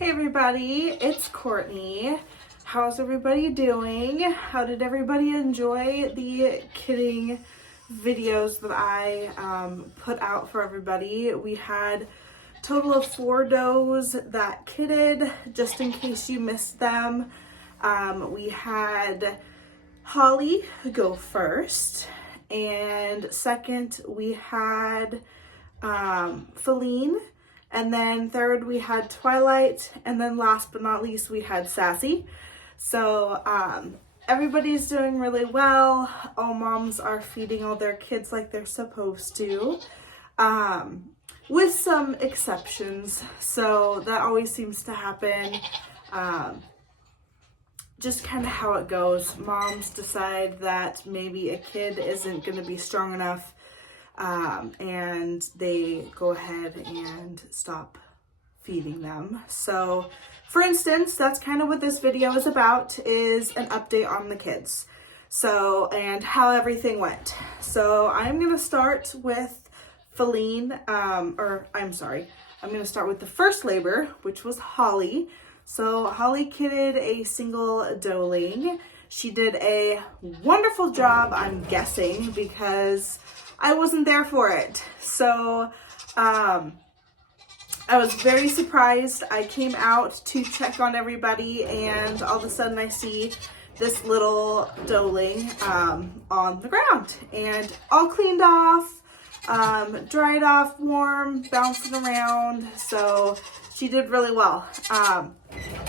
Hey everybody, it's Courtney. How's everybody doing? How did everybody enjoy the kidding videos that I put out for everybody? We had a total of 4 does that kidded, just in case you missed them. We had Holly go first, and second we had Feline. And then third, we had Twilight. And then last but not least, we had Sassy. So everybody's doing really well. All moms are feeding all their kids like they're supposed to, with some exceptions. So that always seems to happen. Just kind of how it goes. Moms decide that maybe a kid isn't going to be strong enough, and they go ahead and stop feeding them. So for instance, that's kind of what this video is about, is an update on the kids. So, and how everything went. So I'm going to start with Feline, I'm going to start with the first labor, which was Holly. So Holly kidded a single doeling. She did a wonderful job, I'm guessing, because I wasn't there for it. So I was very surprised. I came out to check on everybody, and all of a sudden I see this little doeling on the ground, and all cleaned off, dried off, warm, bouncing around. So she did really well.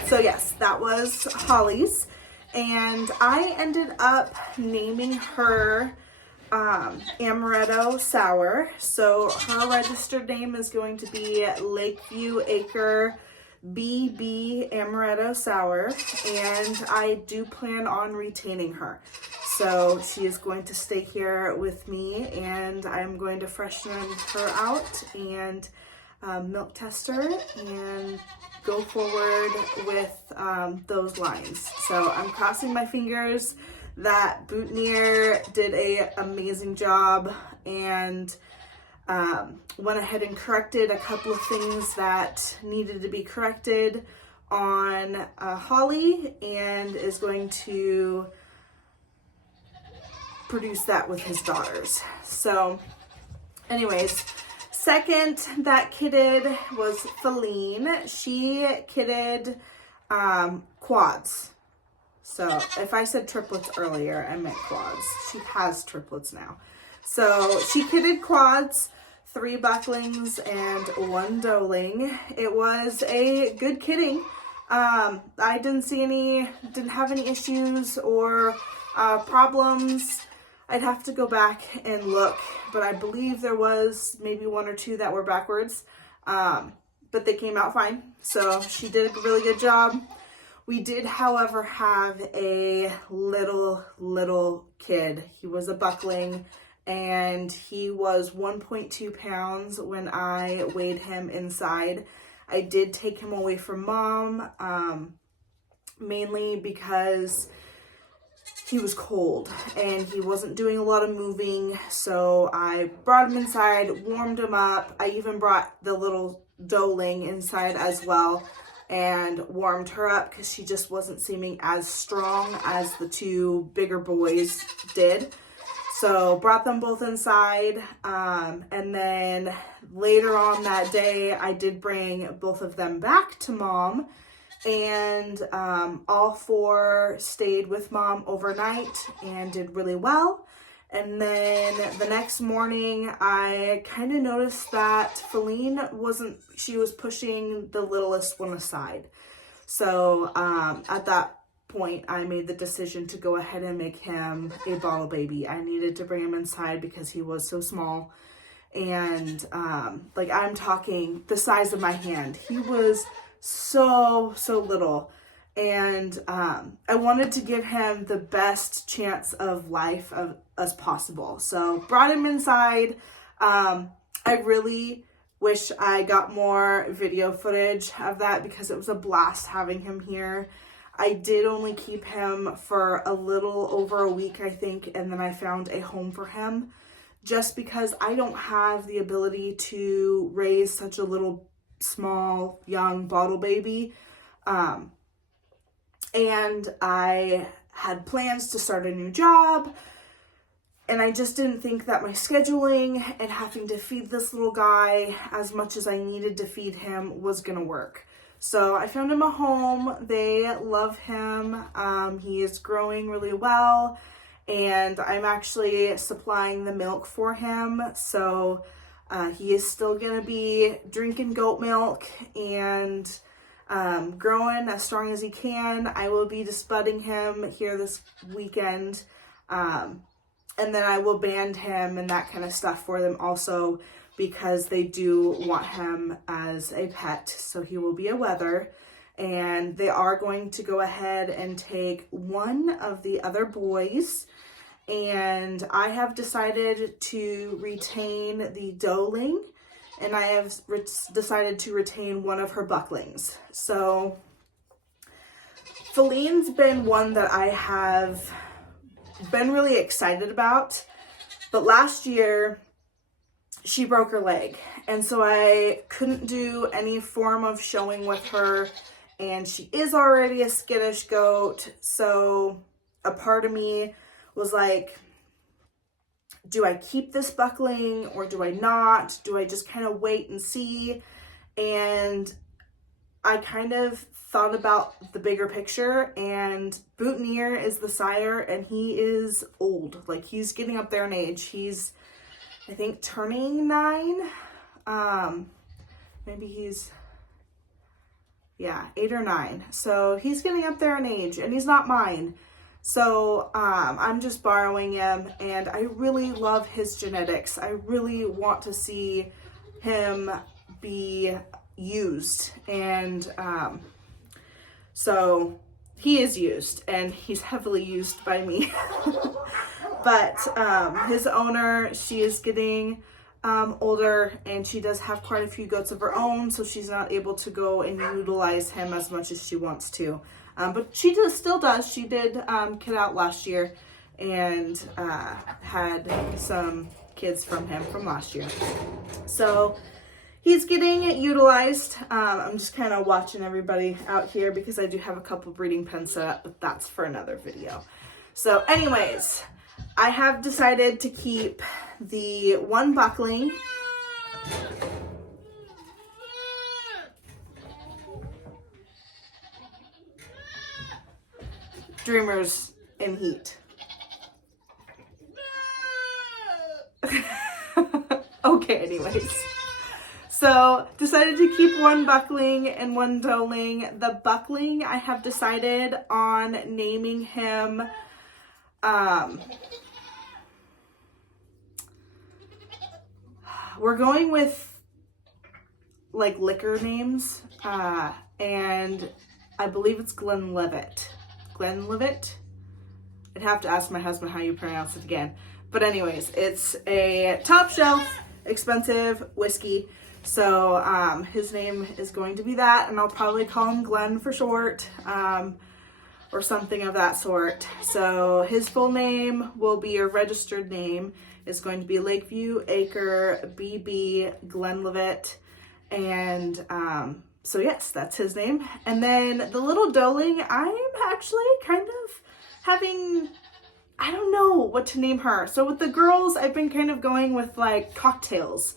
So yes, that was Holly's, and I ended up naming her Amaretto Sour. So her registered name is going to be Lakeview Acre BB Amaretto Sour, and I do plan on retaining her. So she is going to stay here with me, and I'm going to freshen her out and milk test her and go forward with those lines. So I'm crossing my fingers that Boutonniere did an amazing job and went ahead and corrected a couple of things that needed to be corrected on Holly, and is going to produce that with his daughters. So anyways, second that kidded was Feline. She kidded quads. So if I said triplets earlier, I meant quads. She has triplets now. So she kidded quads, 3 bucklings and 1 doeling. It was a good kidding. I didn't have any issues or problems. I'd have to go back and look, but I believe there was maybe 1 or 2 that were backwards, but they came out fine. So she did a really good job. We did, however, have a little kid. He was a buckling, and he was 1.2 pounds when I weighed him inside. I did take him away from mom, mainly because he was cold and he wasn't doing a lot of moving. So I brought him inside, warmed him up. I even brought the little doeling inside as well and warmed her up because she just wasn't seeming as strong as the 2 bigger boys did. So brought them both inside, and then later on that day I did bring both of them back to mom, and all 4 stayed with mom overnight and did really well. And then the next morning, I kind of noticed that Feline she was pushing the littlest one aside. So at that point, I made the decision to go ahead and make him a bottle baby. I needed to bring him inside because he was so small. And I'm talking the size of my hand. He was so little. And I wanted to give him the best chance of life as possible. So brought him inside. I really wish I got more video footage of that because it was a blast having him here. I did only keep him for a little over a week, I think, and then I found a home for him just because I don't have the ability to raise such a little small, young bottle baby. And I had plans to start a new job, and I just didn't think that my scheduling and having to feed this little guy as much as I needed to feed him was gonna work. So I found him a home. They love him. He is growing really well, and I'm actually supplying the milk for him. So he is still gonna be drinking goat milk and growing as strong as he can. I will be disbudding him here this weekend. And then I will band him and that kind of stuff for them also, because they do want him as a pet. So he will be a wether. And they are going to go ahead and take one of the other boys. And I have decided to retain the doeling. And I have decided to retain one of her bucklings. So Feline's been one that I have been really excited about, but last year she broke her leg, and so I couldn't do any form of showing with her, and she is already a skittish goat. So a part of me was like, do I keep this buckling or do I not? Do I just kind of wait and see? And I kind of thought about the bigger picture, and Boutonniere is the sire, and he is old. Like, he's getting up there in age. He's, I think, turning 9. Maybe he's, yeah, 8 or 9. So he's getting up there in age, and he's not mine. So I'm just borrowing him, and I really love his genetics. I really want to see him be used, and so he is used, and he's heavily used by me. But his owner, she is getting older, and she does have quite a few goats of her own, so she's not able to go and utilize him as much as she wants to. But she still does. She did kid out last year, and had some kids from him from last year. So he's getting utilized. I'm just kind of watching everybody out here because I do have a couple breeding pens set up, but that's for another video. So anyways, I have decided to keep the one buckling. Dreamer's in heat. Okay, anyways. So, decided to keep one buckling and one doeling. The buckling, I have decided on naming him, we're going with, like, liquor names, and I believe it's Glenlivet. Glenlivet? I'd have to ask my husband how you pronounce it again. But anyways, it's a top shelf, expensive whiskey. So his name is going to be that, and I'll probably call him Glenn for short, or something of that sort. So his full name will be, a registered name is going to be Lakeview Acre BB Glenlivet. And so yes, that's his name. And then the little doeling, I'm actually kind of having, I don't know what to name her. So with the girls, I've been kind of going with like cocktails.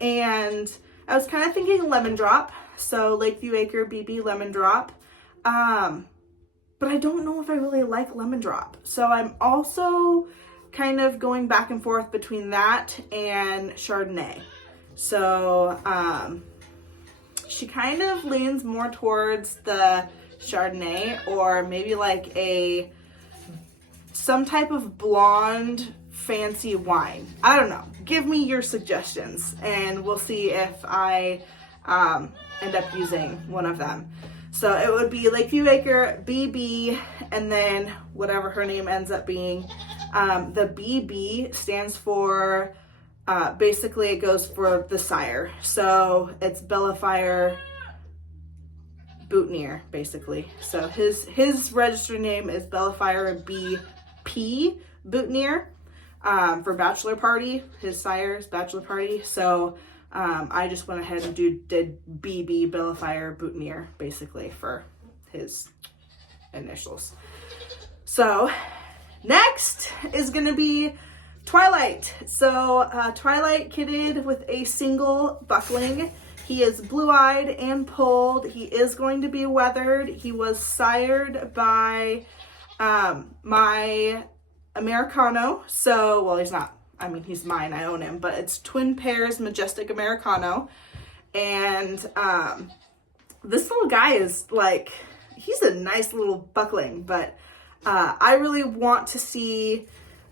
And I was kind of thinking Lemon Drop. So Lakeview Acre BB Lemon Drop. But I don't know if I really like Lemon Drop. So I'm also kind of going back and forth between that and Chardonnay. So she kind of leans more towards the Chardonnay, or maybe like some type of blonde fancy wine. I don't know. Give me your suggestions, and we'll see if I end up using one of them. So it would be Lakeview Acre BB, and then whatever her name ends up being. The BB stands for, basically it goes for the sire. So it's Bellafire Boutonniere, basically. So his registered name is Bellafire BP Boutonniere, for Bachelor Party. His sire's Bachelor Party. So I just went ahead and did BB, Bellifier Boutonniere, basically, for his initials. So next is going to be Twilight. So Twilight kitted with a single buckling. He is blue-eyed and polled. He is going to be weathered. He was sired by my Americano. So, well, he's not. I mean, he's mine. I own him. But it's Twin Pairs Majestic Americano. And this little guy is like, he's a nice little buckling. But I really want to see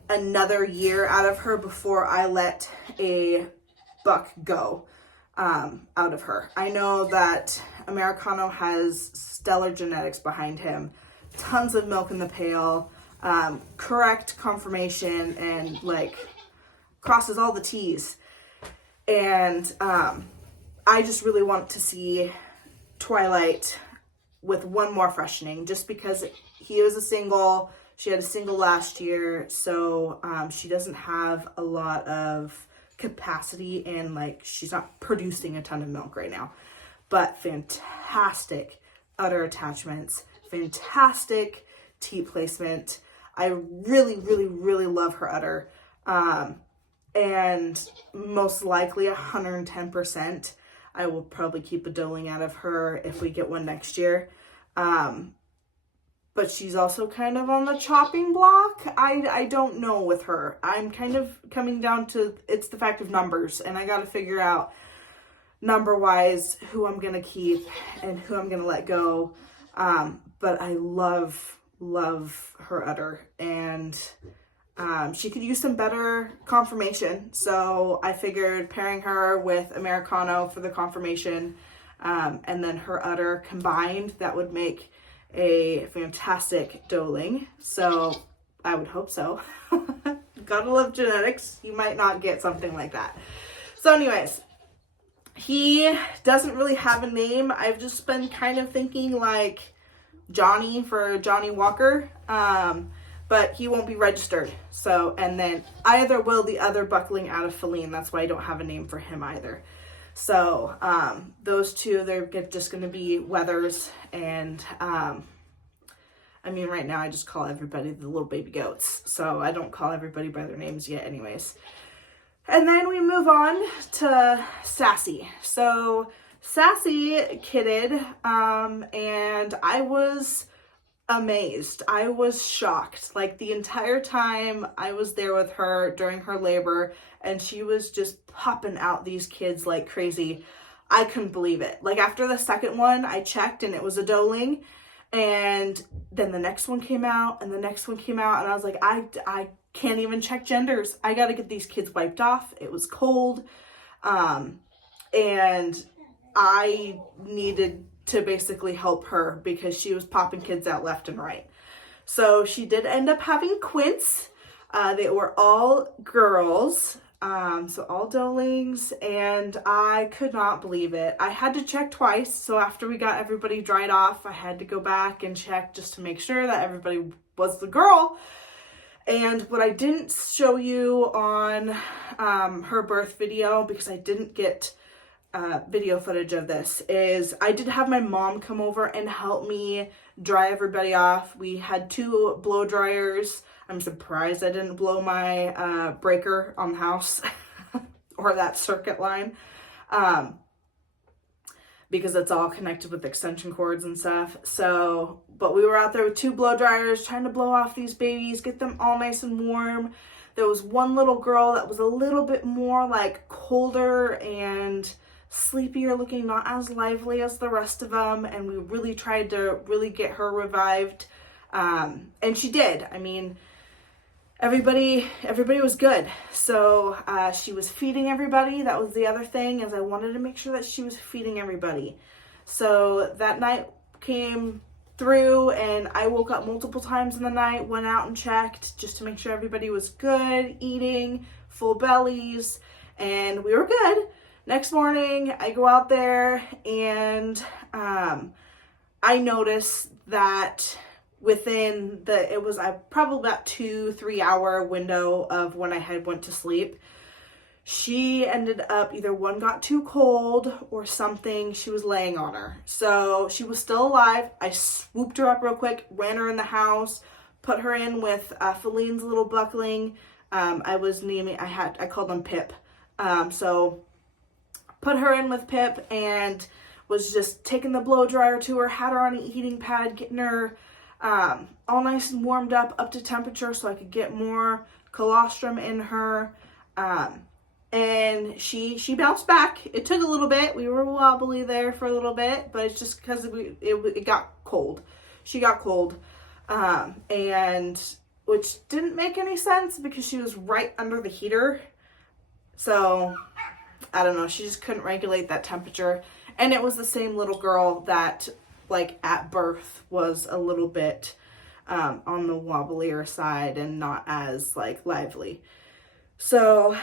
another year out of her before I let a buck go out of her. I know that Americano has stellar genetics behind him, tons of milk in the pail, correct conformation, and like crosses all the T's. And I just really want to see Twilight with one more freshening, just because he was a single. She had a single last year, so she doesn't have a lot of capacity, and like she's not producing a ton of milk right now. But fantastic udder attachments, fantastic teat placement. I really, really, really love her udder. And most likely 110%. I will probably keep a doeling out of her if we get one next year. But she's also kind of on the chopping block. I don't know with her. I'm kind of coming down to, it's the fact of numbers, and I got to figure out number-wise who I'm going to keep and who I'm going to let go. But I love her udder, and she could use some better conformation. So I figured pairing her with Americano for the conformation, and then her udder combined, that would make a fantastic doeling. So I would hope so. Gotta love genetics. You might not get something like that. So anyways, he doesn't really have a name. I've just been kind of thinking like Johnny for Johnny Walker. But he won't be registered. So, and then either will the other buckling out of Feline. That's why I don't have a name for him either. So, those two, they're just going to be Weathers. And, I mean, right now I just call everybody the little baby goats. So I don't call everybody by their names yet anyways. And then we move on to Sassy. So Sassy kitted, and I was amazed. I was shocked. Like the entire time I was there with her during her labor, and she was just popping out these kids like crazy. I couldn't believe it. Like after the second one, I checked and it was a doeling, and then the next one came out and the next one came out, and I was like, I can't even check genders. I got to get these kids wiped off. It was cold. And I needed to basically help her because she was popping kids out left and right. So she did end up having Quince. They were all girls, so all doelings, and I could not believe it. I had to check twice, so after we got everybody dried off, I had to go back and check just to make sure that everybody was the girl. And what I didn't show you on her birth video, because I didn't get video footage of this, is I did have my mom come over and help me dry everybody off. We had 2 blow dryers. I'm surprised I didn't blow my breaker on the house or that circuit line, because it's all connected with extension cords and stuff. So, but we were out there with 2 blow dryers trying to blow off these babies, get them all nice and warm. There was one little girl that was a little bit more like colder and sleepier looking, not as lively as the rest of them, and we really tried to really get her revived, and she did. I mean, everybody was good. So she was feeding everybody. That was the other thing, is I wanted to make sure that she was feeding everybody. So that night came through, and I woke up multiple times in the night, went out and checked just to make sure everybody was good, eating, full bellies, and we were good. Next morning, I go out there, and I noticed that within it was probably about 2-3 hour window of when I had went to sleep, she ended up, either one got too cold or something, she was laying on her. So she was still alive. I swooped her up real quick, ran her in the house, put her in with Feline's little buckling. I called him Pip. So put her in with Pip and was just taking the blow dryer to her, had her on a heating pad, getting her all nice and warmed up to temperature so I could get more colostrum in her. And she bounced back. It took a little bit. We were wobbly there for a little bit, but it's just because it got cold. She got cold. And which didn't make any sense because she was right under the heater. So I don't know. She just couldn't regulate that temperature. And it was the same little girl that, like, at birth was a little bit on the wobblier side and not as, like, lively. So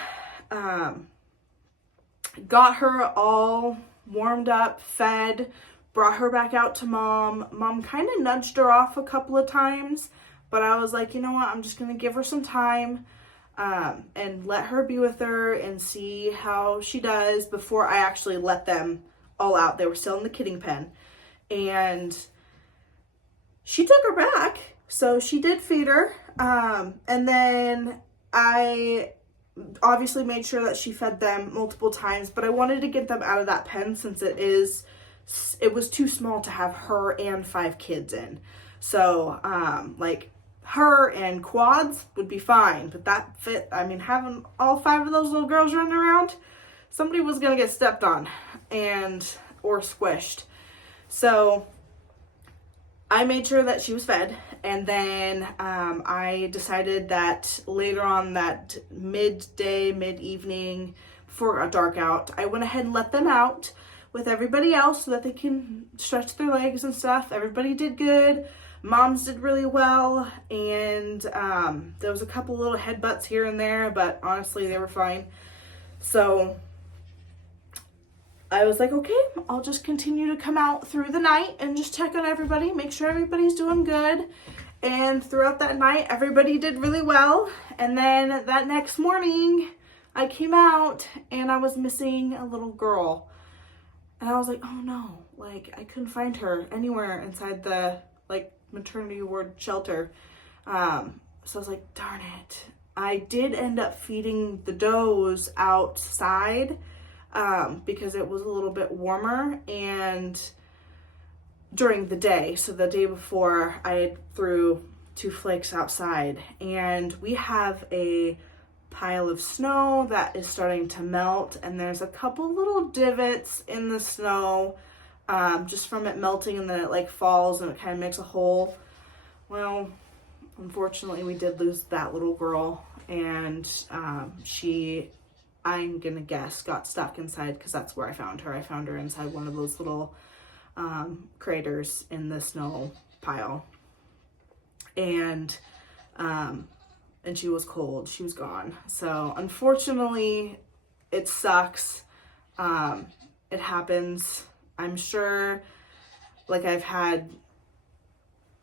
got her all warmed up, fed, brought her back out to Mom. Mom kind of nudged her off a couple of times, but I was like, you know what, I'm just going to give her some time and let her be with her and see how she does before I actually let them all out. They were still in the kidding pen. And she took her back, so she did feed her. And then I obviously made sure that she fed them multiple times, but I wanted to get them out of that pen since it was too small to have her and 5 kids in. So, like, her and Quads would be fine, but that fit, I mean, having all 5 of those little girls running around, somebody was gonna get stepped on or squished. So I made sure that she was fed, and then I decided that later on that mid-evening, before it got dark out, I went ahead and let them out with everybody else so that they can stretch their legs and stuff. Everybody did good. Moms did really well, and there was a couple little headbutts here and there, but honestly, they were fine. So I was like, okay, I'll just continue to come out through the night and just check on everybody, make sure everybody's doing good. And throughout that night, everybody did really well. And then that next morning, I came out and I was missing a little girl. And I was like, oh no, like, I couldn't find her anywhere inside the, like, maternity ward shelter. So I was like, darn it. I did end up feeding the does outside because it was a little bit warmer and during the day. So the day before, I threw 2 flakes outside, and we have a pile of snow that is starting to melt, and there's a couple little divots in the snow just from it melting, and then it like falls and it kind of makes a hole. Well, unfortunately, we did lose that little girl, and I'm gonna guess, got stuck inside, because that's where I found her. I found her inside one of those little craters in the snow pile. And she was cold. She was gone. So unfortunately, it sucks. It happens. I'm sure, like, I've had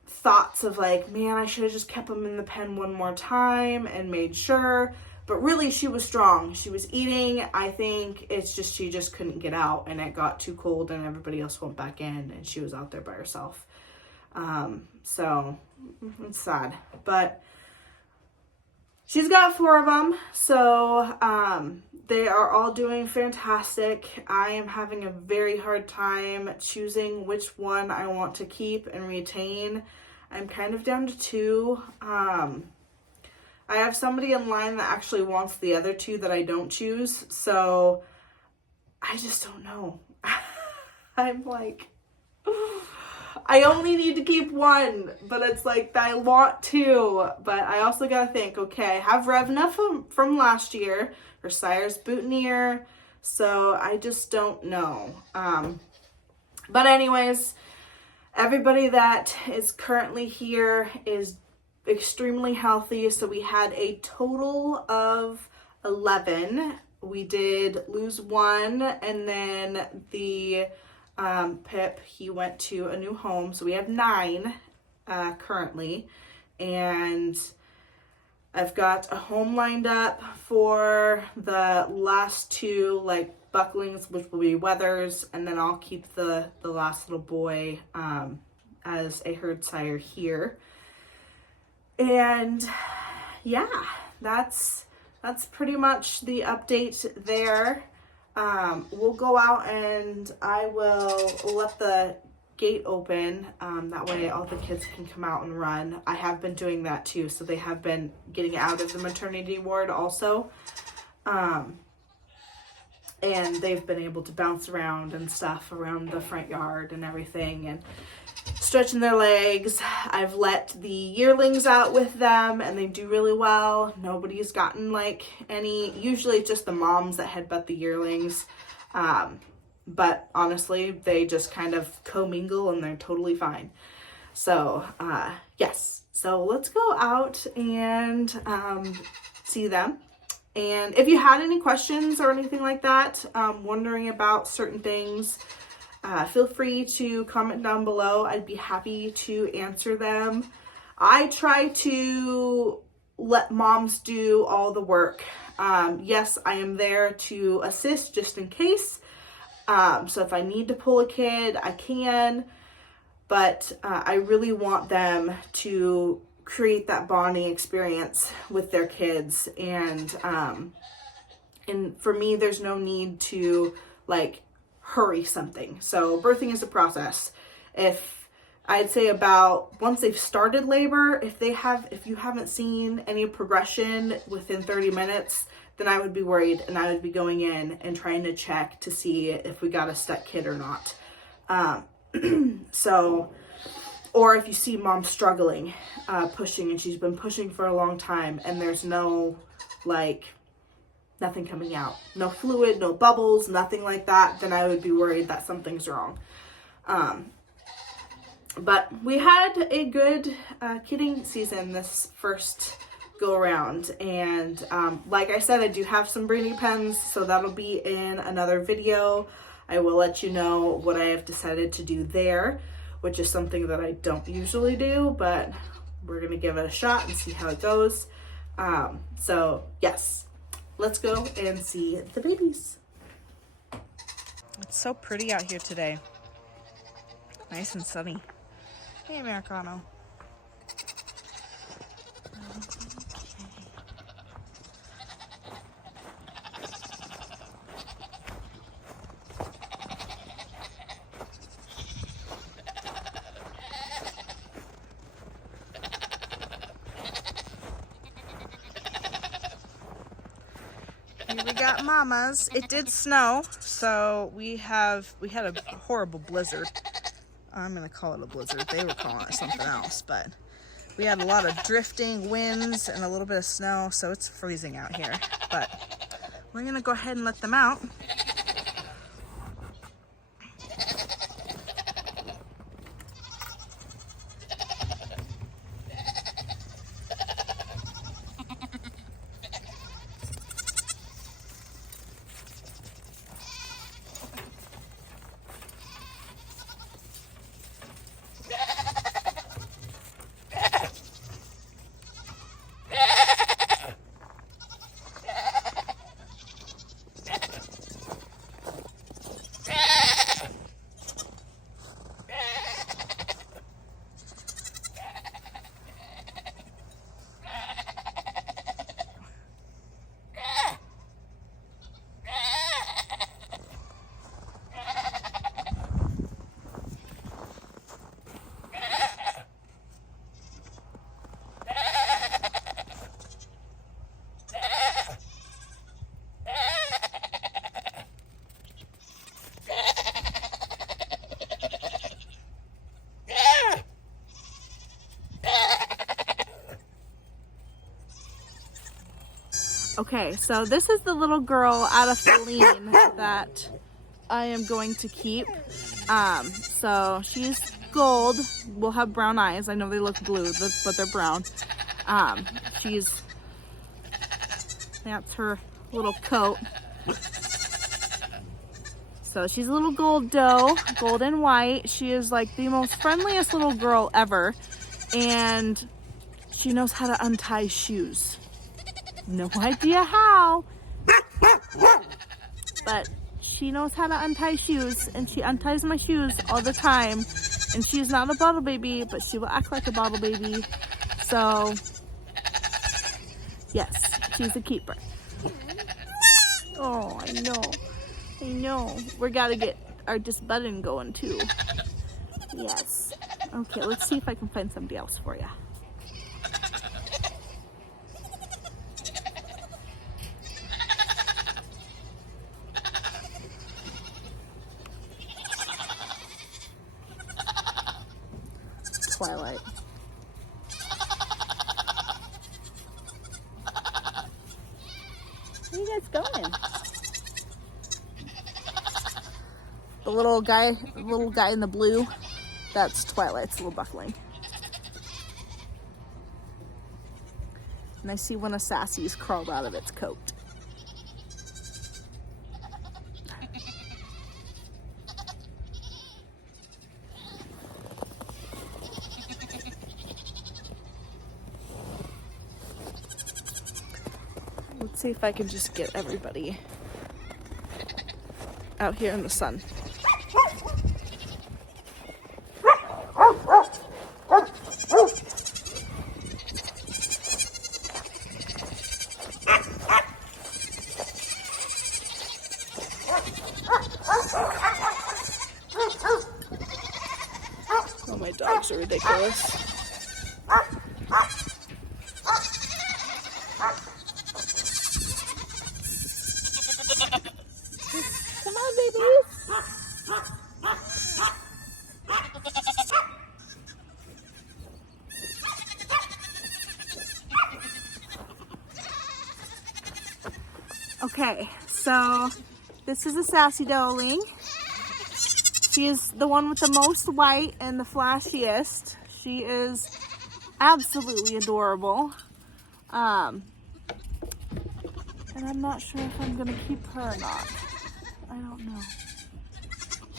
thoughts of like, man, I should have just kept them in the pen one more time and made sure. But really, she was strong. She was eating. I think it's just she just couldn't get out, and it got too cold, and everybody else went back in, and she was out there by herself. So it's sad, but she's got 4 of them. So they are all doing fantastic. I am having a very hard time choosing which one I want to keep and retain. I'm kind of down to 2. I have somebody in line that actually wants the other 2 that I don't choose, so I just don't know. I'm like, I only need to keep 1, but it's like, I want 2, but I also gotta think, okay, I have Revna from last year, her sire's Boutonniere, so I just don't know. But anyways, everybody that is currently here is extremely healthy. So we had a total of 11. We did lose 1, and then the Pip, he went to a new home, so we have 9 currently. And I've got a home lined up for the last two like bucklings, which will be wethers, and then I'll keep the last little boy as a herd sire here. And yeah, that's pretty much the update there. We'll go out and I will let the gate open, that way all the kids can come out and run. I have been doing that too, so they have been getting out of the maternity ward also, and they've been able to bounce around and stuff around the front yard and everything and stretching their legs. I've let the yearlings out with them and they do really well. Nobody's gotten like any, usually it's just the moms that headbutt the yearlings, but honestly, they just kind of commingle and they're totally fine. So, yes. So let's go out and see them. And if you had any questions or anything like that, wondering about certain things, feel free to comment down below. I'd be happy to answer them. I try to let moms do all the work. Yes, I am there to assist just in case. So if I need to pull a kid, I can, but I really want them to create that bonding experience with their kids. And for me, there's no need to like hurry something. So birthing is a process. If I'd say about once they've started labor, if you haven't seen any progression within 30 minutes, then I would be worried and I would be going in and trying to check to see if we got a stuck kid or not. So, or if you see mom struggling, pushing, and she's been pushing for a long time and there's no, like, nothing coming out, no fluid, no bubbles, nothing like that, then I would be worried that something's wrong. But we had a good kidding season this first go around, and like I said, I do have some breeding pens, so that'll be in another video. I will let you know what I have decided to do there, which is something that I don't usually do, but we're gonna give it a shot and see how it goes. So yes, let's go and see the babies. It's so pretty out here today, nice and sunny. Hey, Americano. Here we got mamas. It did snow, so we had a horrible blizzard. I'm gonna call it a blizzard. They were calling it something else, but we had a lot of drifting winds and a little bit of snow, so it's freezing out here. But we're gonna go ahead and let them out. Okay, so this is the little girl out of Feline that I am going to keep. So she's gold, will have brown eyes. I know they look blue, but they're brown. That's her little coat. So she's a little gold doe, gold and white. She is like the most friendliest little girl ever. And she knows how to untie shoes. No idea how. But she knows how to untie shoes, and she unties my shoes all the time. And she's not a bottle baby, but she will act like a bottle baby. So, yes, she's a keeper. Oh, I know. I know. We gotta get our disbutton going too. Yes. Okay, let's see if I can find somebody else for you. Twilight. Where are you guys going? The little guy in the blue, that's Twilight's little buckling. And I see one of Sassy's crawled out of its coat. Let's see if I can just get everybody out here in the sun. Oh, my dogs are ridiculous. Come on, babies. Okay, so this is a Sassy Doeling. She is the one with the most white and the flashiest. She is absolutely adorable. And I'm not sure if I'm gonna keep her or not. I don't know.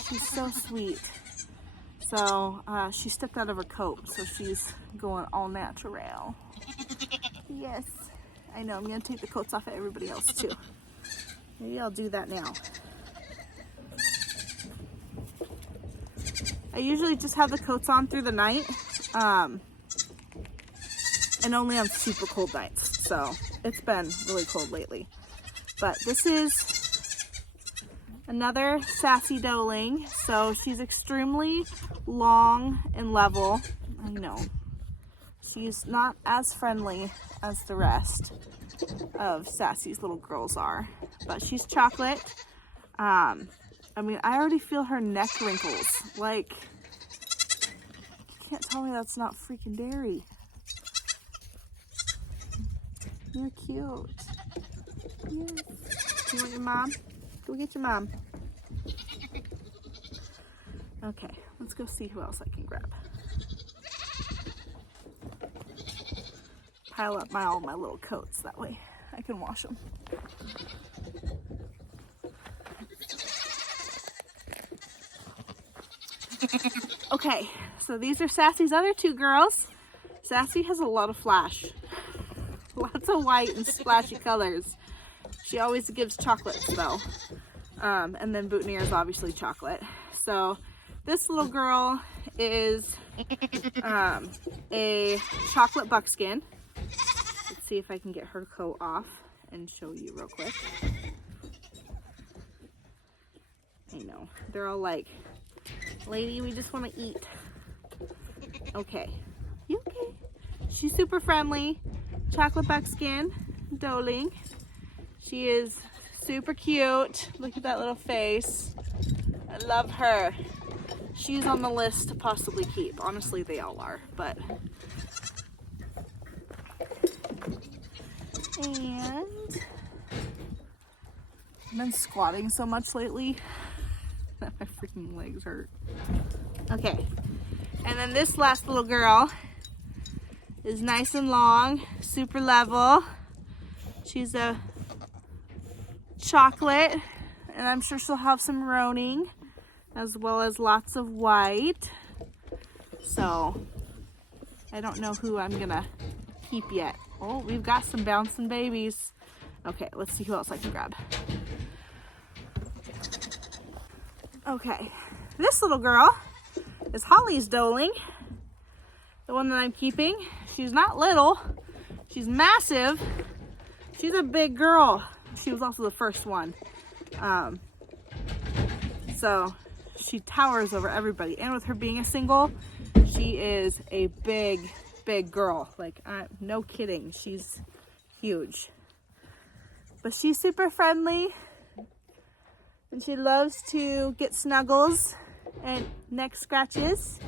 She's so sweet. So she stepped out of her coat, so she's going all natural. Yes. I know, I'm gonna take the coats off of everybody else too. Maybe I'll do that now. I usually just have the coats on through the night, and only on super cold nights. So it's been really cold lately. But this is another Sassy Doeling. So she's extremely long and level. I know. She's not as friendly as the rest of Sassy's little girls are, but she's chocolate. I mean, I already feel her neck wrinkles. Like, you can't tell me that's not freaking dairy. You're cute. Yes. You want your mom? Go get your mom. Okay, let's go see who else I can grab. Pile up all my little coats, that way I can wash them. Okay, so these are Sassy's other two girls. Sassy has a lot of flash. Lots of white and splashy colors. She always gives chocolates though. And then Boutonniere is obviously chocolate. So this little girl is a chocolate buckskin. Let's see if I can get her coat off and show you real quick. I know, they're all like, lady, we just want to eat. Okay, you okay? She's super friendly. Chocolate buckskin Doeling. She is super cute. Look at that little face. I love her. She's on the list to possibly keep. Honestly, they all are, but. And I've been squatting so much lately that my freaking legs hurt. Okay, and then this last little girl is nice and long, super level. She's a chocolate, and I'm sure she'll have some roaning as well as lots of white. So I don't know who I'm gonna keep yet. Oh, we've got some bouncing babies. Okay, let's see who else I can grab. Okay, this little girl is Holly's doeling, the one that I'm keeping. She's not little, she's massive. She's a big girl. She was also the first one. So she towers over everybody. And with her being a single, she is a big, big girl. Like, no kidding, she's huge. But she's super friendly. And she loves to get snuggles and neck scratches.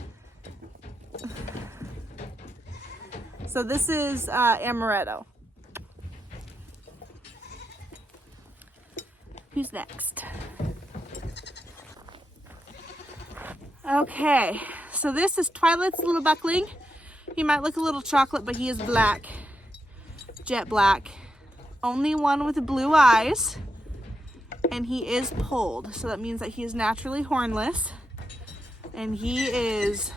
So this is Amaretto. Who's next? Okay, so this is Twilight's little buckling. He might look a little chocolate, but he is black, jet black. Only one with blue eyes, and he is polled, so that means that he is naturally hornless, and he is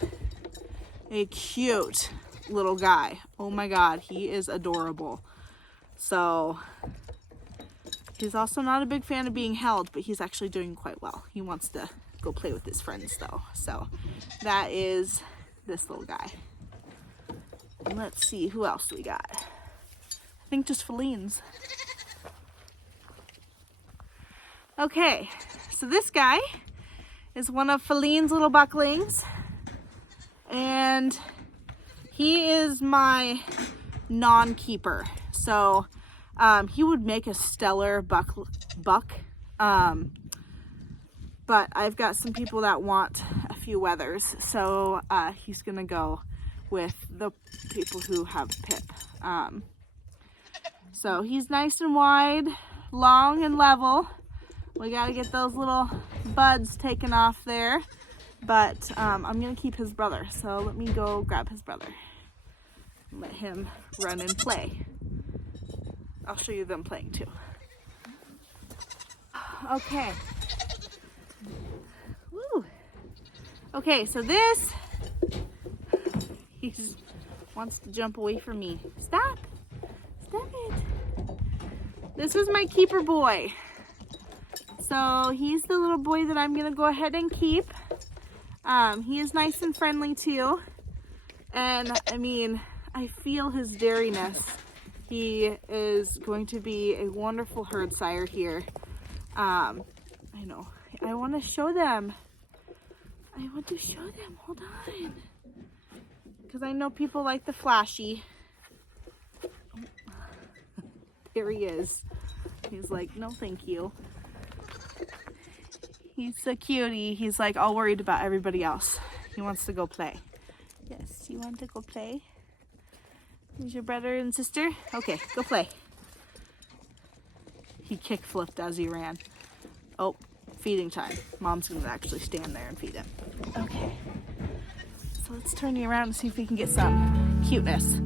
a cute little guy. Oh my God, he is adorable. So he's also not a big fan of being held, but he's actually doing quite well. He wants to go play with his friends though. So that is this little guy. And let's see, who else we got? I think just Felines. Okay, so this guy is one of Feline's little bucklings, and he is my non-keeper. So he would make a stellar buck. But I've got some people that want a few wethers, so he's gonna go with the people who have Pip. So he's nice and wide, long and level. We gotta get those little buds taken off there, but I'm gonna keep his brother. So let me go grab his brother and let him run and play. I'll show you them playing too. Okay. Woo. Okay, so this, he wants to jump away from me. Stop. Stop it. This is my keeper boy. So he's the little boy that I'm gonna go ahead and keep. He is nice and friendly too. And I mean, I feel his dariness. He is going to be a wonderful herd sire here. I know. I want to show them. I want to show them. Hold on. Because I know people like the flashy. There he is. He's like, no thank you. He's so cutie. He's like all worried about everybody else. He wants to go play. Yes, you want to go play? Is your brother and sister? Okay, go play. He kick flipped as he ran. Oh, feeding time. Mom's gonna actually stand there and feed him. Okay. So let's turn you around and see if we can get some cuteness.